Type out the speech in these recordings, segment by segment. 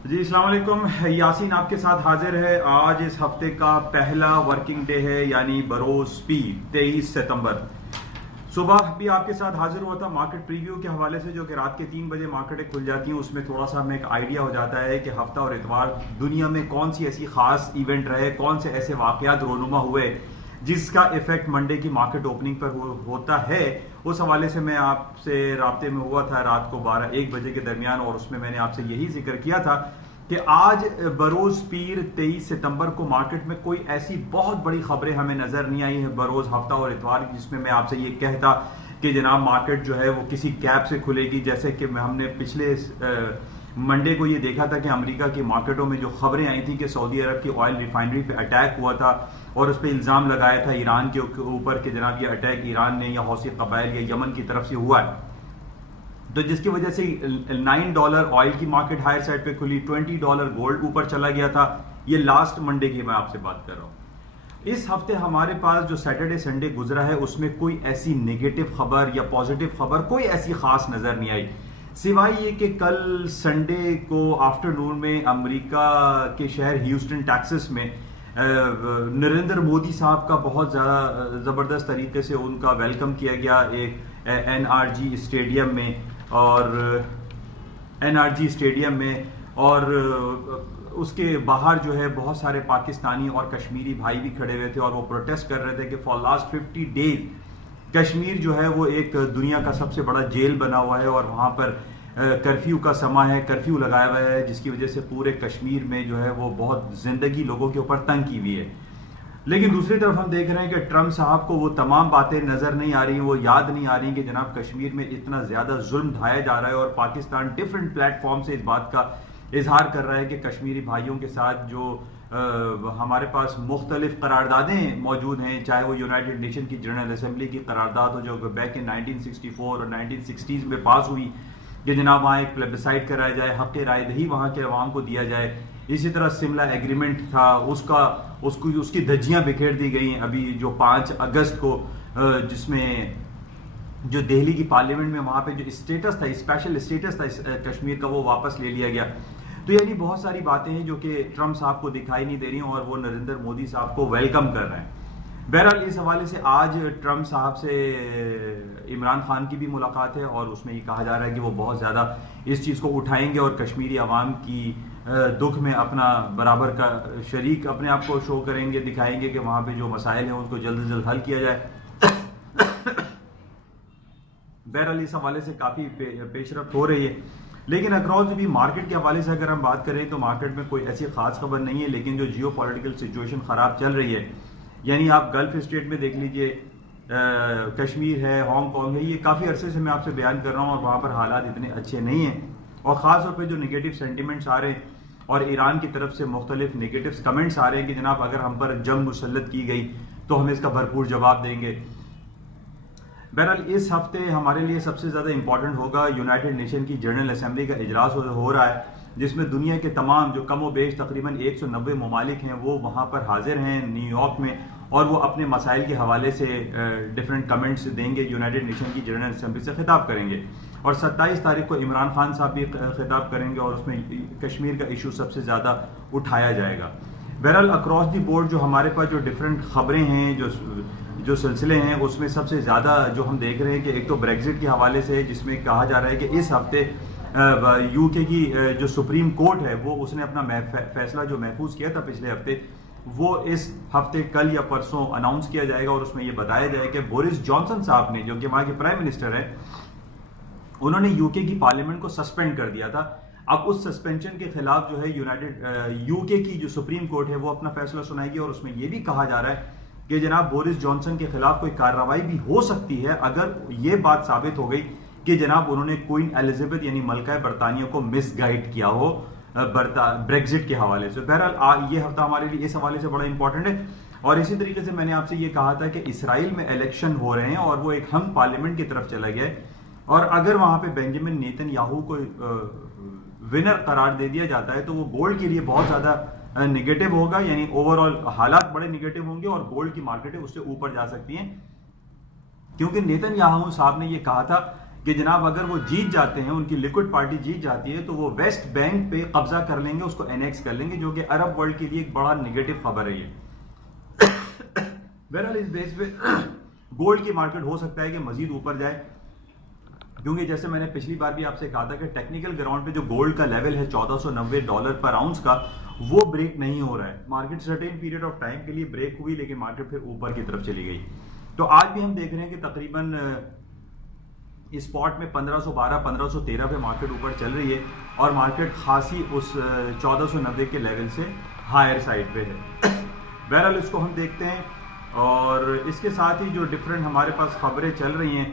جی السلام علیکم. یاسین آپ کے ساتھ حاضر ہے. آج اس ہفتے کا پہلا ورکنگ ڈے ہے، یعنی بروز پیر 23 ستمبر. صبح بھی آپ کے ساتھ حاضر ہوا تھا مارکیٹ پریویو کے حوالے سے، جو کہ رات کے 3 بجے مارکیٹیں کھل جاتی ہیں. اس میں تھوڑا سا ہمیں ایک آئیڈیا ہو جاتا ہے کہ ہفتہ اور اتوار دنیا میں کون سی ایسی خاص ایونٹ رہے، کون سے ایسے واقعات رونما ہوئے جس کا ایفیکٹ منڈے کی مارکیٹ اوپننگ پر ہوتا ہے. اس حوالے سے میں آپ سے رابطے میں ہوا تھا رات کو 12-1 بجے کے درمیان، اور اس میں میں نے آپ سے یہی ذکر کیا تھا کہ آج بروز پیر 23 ستمبر کو مارکیٹ میں کوئی ایسی بہت بڑی خبریں ہمیں نظر نہیں آئی ہیں بروز ہفتہ اور اتوار، جس میں آپ سے یہ کہتا کہ جناب مارکیٹ جو ہے وہ کسی گیپ سے کھلے گی. جیسے کہ ہم نے پچھلے منڈے کو یہ دیکھا تھا کہ امریکہ کی مارکیٹوں میں جو خبریں آئی تھیں کہ سعودی عرب کی آئل ریفائنری پہ اٹیک ہوا تھا، اور اس پہ الزام لگایا تھا ایران کے اوپر کہ جناب یہ اٹیک ایران نے یا حوثی قبائل یا یمن کی طرف سے ہوا ہے. تو جس کی وجہ سے $9 آئل کی مارکیٹ ہائر سائڈ پہ کھلی، $20 گولڈ اوپر چلا گیا تھا. یہ لاسٹ منڈے کی میں آپ سے بات کر رہا ہوں. اس ہفتے ہمارے پاس جو سیٹرڈے سنڈے گزرا ہے اس میں کوئی ایسی نیگیٹو خبر یا پازیٹیو خبر کوئی ایسی خاص نظر نہیں آئی، سوائے یہ کہ کل سنڈے کو آفٹر نون میں امریکہ کے شہر ہیوسٹن ٹیکسس میں نریندر مودی صاحب کا بہت زبردست طریقے سے ان کا ویلکم کیا گیا ایک NRG اسٹیڈیم میں، اور اس کے باہر جو ہے بہت سارے پاکستانی اور کشمیری بھائی بھی کھڑے ہوئے تھے، اور وہ پروٹیسٹ کر رہے تھے کہ فار لاسٹ 50 ڈیز کشمیر جو ہے وہ ایک دنیا کا سب سے بڑا جیل بنا ہوا ہے، اور وہاں پر کرفیو کا سما ہے، کرفیو لگایا ہوا ہے، جس کی وجہ سے پورے کشمیر میں جو ہے وہ بہت زندگی لوگوں کے اوپر تنگ کی ہوئی ہے. لیکن دوسری طرف ہم دیکھ رہے ہیں کہ ٹرمپ صاحب کو وہ تمام باتیں نظر نہیں آ رہی، وہ یاد نہیں آ رہی کہ جناب کشمیر میں اتنا زیادہ ظلم ڈھایا جا رہا ہے، اور پاکستان ڈیفرنٹ پلیٹ فارم سے اس بات کا اظہار کر رہا ہے کہ کشمیری بھائیوں کے ساتھ جو ہمارے پاس مختلف قراردادیں موجود ہیں، چاہے وہ یونائٹڈ نیشن کی جنرل اسمبلی کی قرارداد ہو جو بیک ان 1964 اور 1960 میں پاس ہوئی کہ جناب وہاں ایک پلیبسائٹ کرایا جائے، حق رائے دہی وہاں کے عوام کو دیا جائے. اسی طرح سملہ ایگریمنٹ تھا، اس کی دھجیاں بکھیر دی گئیں ابھی جو 5 اگست کو، جس میں جو دہلی کی پارلیمنٹ میں وہاں پہ جو اسٹیٹس تھا، اسپیشل اسٹیٹس تھا کشمیر کا، وہ واپس لے لیا گیا. تو یعنی بہت ساری باتیں ہیں جو کہ ٹرمپ صاحب کو دکھائی نہیں دے رہی ہیں، اور وہ نریندر مودی صاحب کو ویلکم کر رہے ہیں. بہرحال اس حوالے سے آج ٹرمپ صاحب سے عمران خان کی بھی ملاقات ہے، اور اس میں یہ کہا جا رہا ہے کہ وہ بہت زیادہ اس چیز کو اٹھائیں گے اور کشمیری عوام کی دکھ میں اپنا برابر کا شریک اپنے آپ کو شو کریں گے، دکھائیں گے کہ وہاں پہ جو مسائل ہیں ان کو جلد از جلد حل کیا جائے. بہرحال اس حوالے سے کافی پیش رفت ہو رہی ہے. لیکن اکراس بھی مارکیٹ کے حوالے سے اگر ہم بات کریں تو مارکیٹ میں کوئی ایسی خاص خبر نہیں ہے، لیکن جو جیو پولیٹیکل سچویشن خراب چل رہی ہے، یعنی آپ گلف اسٹیٹ میں دیکھ لیجئے، کشمیر ہے، ہانگ کانگ ہے، یہ کافی عرصے سے میں آپ سے بیان کر رہا ہوں، اور وہاں پر حالات اتنے اچھے نہیں ہیں. اور خاص طور پہ جو نگیٹو سینٹیمنٹس آ رہے ہیں اور ایران کی طرف سے مختلف نگیٹو کمنٹس آ رہے ہیں کہ جناب اگر ہم پر جنگ مسلط کی گئی تو ہم اس کا بھرپور جواب دیں گے. بہرحال اس ہفتے ہمارے لیے سب سے زیادہ امپورٹنٹ ہوگا یونائٹڈ نیشن کی جنرل اسمبلی کا اجلاس ہو رہا ہے، جس میں دنیا کے تمام جو کم و بیش تقریباً 190 ممالک ہیں وہ وہاں پر حاضر ہیں نیو یارک میں، اور وہ اپنے مسائل کے حوالے سے ڈفرینٹ کمنٹس دیں گے، یونائٹڈ نیشن کی جنرل اسمبلی سے خطاب کریں گے. اور 27 تاریخ کو عمران خان صاحب بھی خطاب کریں گے، اور اس میں کشمیر کا ایشو سب سے زیادہ اٹھایا جائے گا. بہرحال اکراس دی بورڈ جو ہمارے پاس جو ڈفرینٹ خبریں ہیں، جو سلسلے ہیں، اس میں سب سے زیادہ جو ہم دیکھ رہے ہیں کہ ایک تو بریگزٹ کے حوالے سے ہے، جس میں کہا جا رہا ہے کہ اس ہفتے یو کے کی جو سپریم کورٹ ہے وہ اس نے اپنا فیصلہ جو محفوظ کیا تھا پچھلے ہفتے، وہ اس ہفتے کل یا پرسوں اناؤنس کیا جائے گا، اور اس میں یہ بتایا جائے کہ بورس جانسن صاحب نے، جو کہ وہاں کے پرائم منسٹر ہیں، انہوں نے یو کے کی پارلیمنٹ کو سسپینڈ کر دیا تھا. اب اس سسپینشن کے خلاف جو ہے یو کے کی جو سپریم کورٹ ہے وہ اپنا فیصلہ سنائے گی، اور اس میں یہ بھی کہا جا رہا ہے کہ جناب بورس جانسن کے خلاف کوئی کارروائی بھی ہو سکتی ہے اگر یہ بات ثابت ہو گئی کہ جناب انہوں نے کوئین ایلزابتھ یعنی ملکہ برطانیہ کو مس گائیڈ کیا ہو بریگزٹ کے حوالے سے. بہرحال یہ ہفتہ ہمارے لیے اس حوالے سے بڑا امپورٹنٹ ہے. اور اسی طریقے سے میں نے آپ سے یہ کہا تھا کہ اسرائیل میں الیکشن ہو رہے ہیں، اور وہ ایک ہنگ پارلیمنٹ کی طرف چلا گیا ہے، اور اگر وہاں پہ بینجامن نیتن یاہو کو ونر قرار دے دیا جاتا ہے تو وہ گولڈ کے لیے بہت زیادہ نگیٹو ہوگا، یعنی اوور آل حالات بڑے نگیٹو ہوں گے، اور گولڈ کی مارکیٹیں اس سے اوپر جا سکتی ہیں، کیونکہ نیتن یاہو صاحب نے یہ کہا تھا کہ جناب اگر وہ جیت جاتے ہیں، ان کی لیکوڈ پارٹی جیت جاتی ہے، تو وہ ویسٹ بینک پہ قبضہ کر لیں گے، اس کو انیکس کر لیں گے، جو کہ عرب ورلڈ کے لیے ایک بڑا نیگیٹو خبر ہے یہ۔ بہرحال اس بیس پہ گولڈ کی مارکیٹ ہو سکتا ہے کہ مزید اوپر جائے، کیونکہ جیسے میں نے پچھلی بار بھی آپ سے کہا تھا کہ ٹیکنیکل گراؤنڈ پہ جو گولڈ کا لیول ہے $1490 پر آؤنس کا، وہ بریک نہیں ہو رہا ہے۔ Market certain period of time کے لیے بریک ہوئی، لیکن مارکیٹ پھر اوپر کی طرف چلی گئی۔ تو آج بھی ہم دیکھ رہے ہیں کہ تقریباً اسپاٹ میں 1512 1513 پہ مارکیٹ اوپر چل رہی ہے، اور مارکیٹ خاصی اس 1490 کے لیول سے ہائر سائڈ پہ ہے۔ بہرحال اس کو ہم دیکھتے ہیں، اور اس کے ساتھ ہی جو ڈفرینٹ ہمارے پاس خبریں چل رہی ہیں،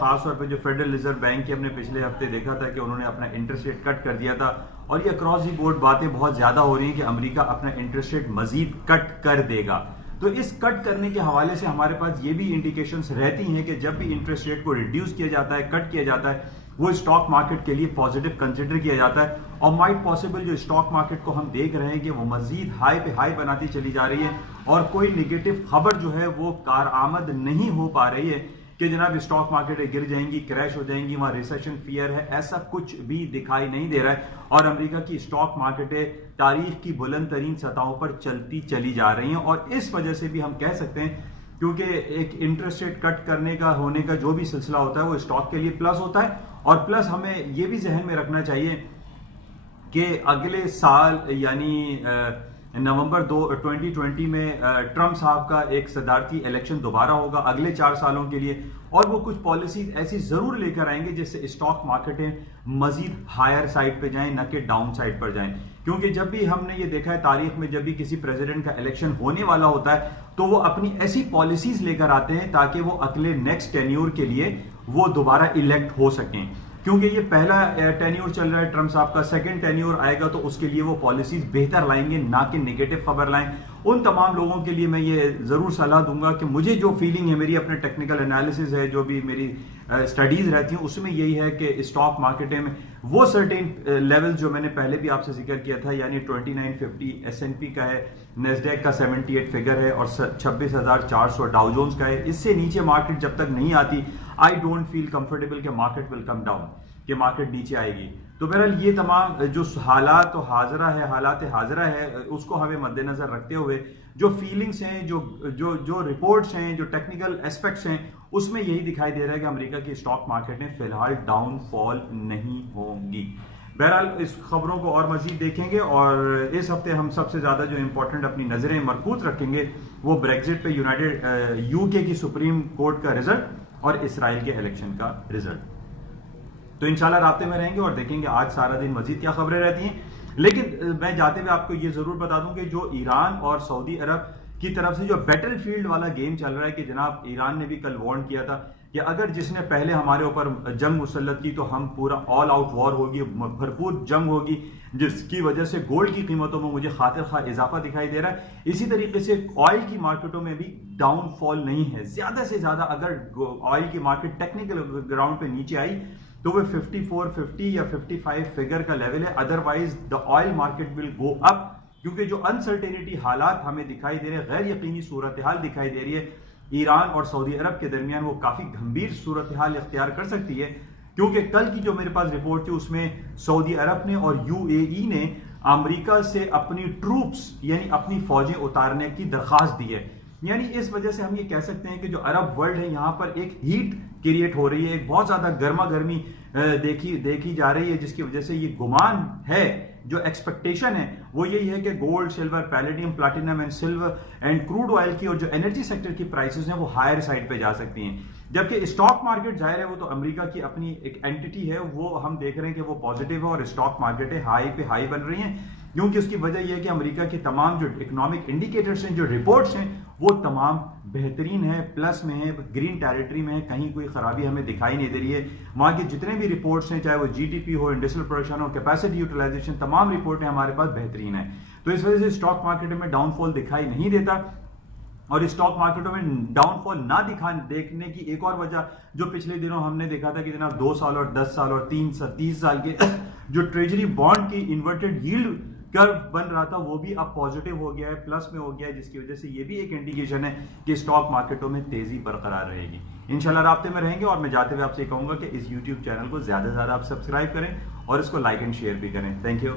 خاص طور پہ جو فیڈرل ریزرو بینک کی ہم نے پچھلے ہفتے دیکھا تھا کہ انہوں نے اپنا انٹرسٹ ریٹ کٹ کر دیا تھا، اور یہ اکراس دی بورڈ باتیں بہت زیادہ ہو رہی ہیں کہ امریکہ اپنا انٹرسٹ ریٹ مزید کٹ کر دے گا۔ تو اس کٹ کرنے کے حوالے سے ہمارے پاس یہ بھی انڈیکیشنز رہتی ہیں کہ جب بھی انٹرسٹ ریٹ کو ریڈیوس کیا جاتا ہے، کٹ کیا جاتا ہے، وہ اسٹاک مارکیٹ کے لیے پازیٹیو کنسیڈر کیا جاتا ہے، اور مائٹ پاسبل جو اسٹاک مارکیٹ کو ہم دیکھ رہے ہیں کہ وہ مزید ہائی پہ ہائی بناتی چلی جا رہی ہے، اور کوئی نیگیٹو خبر جو ہے وہ کارآمد نہیں ہو پا رہی ہے کہ جناب اسٹاک مارکیٹ گر جائیں گی، کریش ہو جائیں گی، وہاں ریسیشن فیئر ہے، ایسا کچھ بھی دکھائی نہیں دے رہا ہے، اور امریکہ کی اسٹاک مارکیٹیں تاریخ کی بلند ترین سطحوں پر چلتی چلی جا رہی ہیں۔ اور اس وجہ سے بھی ہم کہہ سکتے ہیں، کیونکہ ایک انٹرسٹ ریٹ کٹ کرنے کا ہونے کا جو بھی سلسلہ ہوتا ہے وہ اسٹاک کے لیے پلس ہوتا ہے، اور پلس ہمیں یہ بھی ذہن میں رکھنا چاہیے کہ اگلے سال یعنی نومبر 2020 میں ٹرمپ صاحب کا ایک صدارتی الیکشن دوبارہ ہوگا اگلے 4 سالوں کے لیے، اور وہ کچھ پالیسیز ایسی ضرور لے کر آئیں گے جس سے اسٹاک مارکیٹیں مزید ہائر سائڈ پہ جائیں، نہ کہ ڈاؤن سائڈ پر جائیں۔ کیونکہ جب بھی ہم نے یہ دیکھا ہے تاریخ میں، جب بھی کسی پریزیڈنٹ کا الیکشن ہونے والا ہوتا ہے تو وہ اپنی ایسی پالیسیز لے کر آتے ہیں تاکہ وہ اگلے نیکسٹ ٹینیور کے لیے وہ دوبارہ الیکٹ ہو سکیں، کیونکہ یہ پہلا ٹینیور چل رہا ہے ٹرمپ صاحب کا، سیکنڈ ٹینیور آئے گا تو اس کے لیے وہ پالیسیز بہتر لائیں گے، نہ کہ نیگیٹو خبر لائیں۔ ان تمام لوگوں کے لیے میں یہ ضرور صلاح دوں گا کہ مجھے جو فیلنگ ہے، میری اپنے ٹیکنیکل انالیسز ہے، جو بھی میری اسٹڈیز رہتی ہیں، اس میں یہی ہے کہ اسٹاک مارکیٹیں میں وہ سرٹین لیول جو میں نے پہلے بھی آپ سے ذکر کیا تھا، یعنی 2950 S&P کا ہے، نیسڈیک کا 78 فگر ہے، اور 26,400 ڈاؤ جونز کا ہے۔ اس سے نیچے مارکیٹ جب تک نہیں آتی، آئی ڈونٹ فیل کمفرٹیبل کہ مارکیٹ ول کم ڈاؤن، کہ مارکیٹ نیچے آئے گی۔ تو بہرحال یہ تمام جو حالات حاضرہ ہے اس کو ہمیں مد نظر رکھتے ہوئے جو فیلنگز ہیں، جو رپورٹس ہیں، جو ٹیکنیکل ایسپیکٹس ہیں، اس میں یہی دکھائی دے رہا ہے کہ امریکہ کی اسٹاک مارکیٹیں فی الحال ڈاؤن فال نہیں ہوں گی۔ بہرحال اس خبروں کو اور مزید دیکھیں گے، اور اس ہفتے ہم سب سے زیادہ جو امپورٹنٹ اپنی نظریں مرکوز رکھیں گے وہ بریگزٹ پہ، UK کی سپریم کورٹ کا رزلٹ اور اسرائیل کے الیکشن کا رزلٹ۔ تو انشاءاللہ رابطے میں رہیں گے اور دیکھیں گے آج سارا دن مزید کیا خبریں رہتی ہیں۔ لیکن میں جاتے ہوئے آپ کو یہ ضرور بتا دوں کہ جو ایران اور سعودی عرب کی طرف سے جو بیٹل فیلڈ والا گیم چل رہا ہے، کہ جناب ایران نے بھی کل وارن کیا تھا کہ اگر جس نے پہلے ہمارے اوپر جنگ مسلط کی تو ہم پورا آل آؤٹ وار ہوگی، بھرپور جنگ ہوگی، جس کی وجہ سے گولڈ کی قیمتوں میں مجھے خاطر خواہ اضافہ دکھائی دے رہا ہے۔ اسی طریقے سے آئل کی مارکیٹوں میں بھی ڈاؤن فال نہیں ہے، زیادہ سے زیادہ اگر آئل کی مارکیٹ ٹیکنیکل گراؤنڈ پہ نیچے آئی تو وہ 54 50 یا 55 فگر کا لیول ہے، otherwise the oil market will go up, کیونکہ جو انسرٹینٹی حالات ہمیں دکھائی دے رہے ہیں، غیر یقینی صورتحال دکھائی دے رہی ہے ایران اور سعودی عرب کے درمیان، وہ کافی گھمبیر صورتحال اختیار کر سکتی ہے۔ کیونکہ کل کی جو میرے پاس رپورٹ تھی اس میں سعودی عرب نے اور UAE نے امریکہ سے اپنی ٹروپس یعنی اپنی فوجیں اتارنے کی درخواست دی ہے۔ یعنی اس وجہ سے ہم یہ کہہ سکتے ہیں کہ جو عرب ورلڈ ہے یہاں پر ایک ہیٹ کریٹ ہو رہی ہے، ایک بہت زیادہ گرما گرمی دیکھی جا رہی ہے، جس کی وجہ سے یہ گمان ہے، جو ایکسپیکٹیشن ہے وہ یہی ہے کہ gold, silver, palladium, platinum and silver and crude oil کی اور جو انرجی سیکٹر کی پرائسز ہیں وہ ہائر سائڈ پہ جا سکتی ہیں۔ جبکہ اسٹاک مارکیٹ ظاہر ہے وہ تو امریکہ کی اپنی ایک اینٹی ہے، وہ ہم دیکھ رہے ہیں کہ وہ پازیٹیو ہے اور اسٹاک مارکیٹیں ہائی پہ ہائی بن رہی ہیں، کیونکہ اس کی وجہ یہ ہے کہ امریکہ کے تمام جو اکنامک انڈیکیٹرز ہیں، جو رپورٹس ہیں، وہ تمام بہترین ہیں، پلس میں ہیں، گرین ٹیریٹری میں ہیں، کہیں کوئی خرابی ہمیں دکھائی نہیں دے رہی ہے۔ وہاں کی جتنے بھی رپورٹس ہیں، چاہے وہ GDP ہو، انڈسٹریل پروڈکشن ہو، کیپیسٹی یوٹیلائزیشن، تمام رپورٹیں ہمارے پاس بہترین ہیں۔ تو اس وجہ سے اسٹاک مارکیٹ میں ڈاؤن فال دکھائی نہیں دیتا، اور اسٹاک مارکیٹوں میں ڈاؤن فال نہ دیکھنے کی ایک اور وجہ جو پچھلے دنوں ہم نے دیکھا تھا کہ جناب 2 سال اور 10 سال اور 30 سال کے جو ٹریجری بانڈ کی انورٹڈ ییلڈ کرو بن رہا تھا وہ بھی اب پازیٹیو ہو گیا ہے، پلس میں ہو گیا ہے، جس کی وجہ سے یہ بھی ایک انڈیکیشن ہے کہ اسٹاک مارکیٹوں میں تیزی برقرار رہے گی. انشاءاللہ رابطے میں رہیں گے. اور میں جاتے ہوئے آپ سے کہوں گا کہ اس یوٹیوب چینل کو زیادہ سے زیادہ آپ سبسکرائب کریں اور اس کو لائک اینڈ شیئر بھی کریں. Thank you.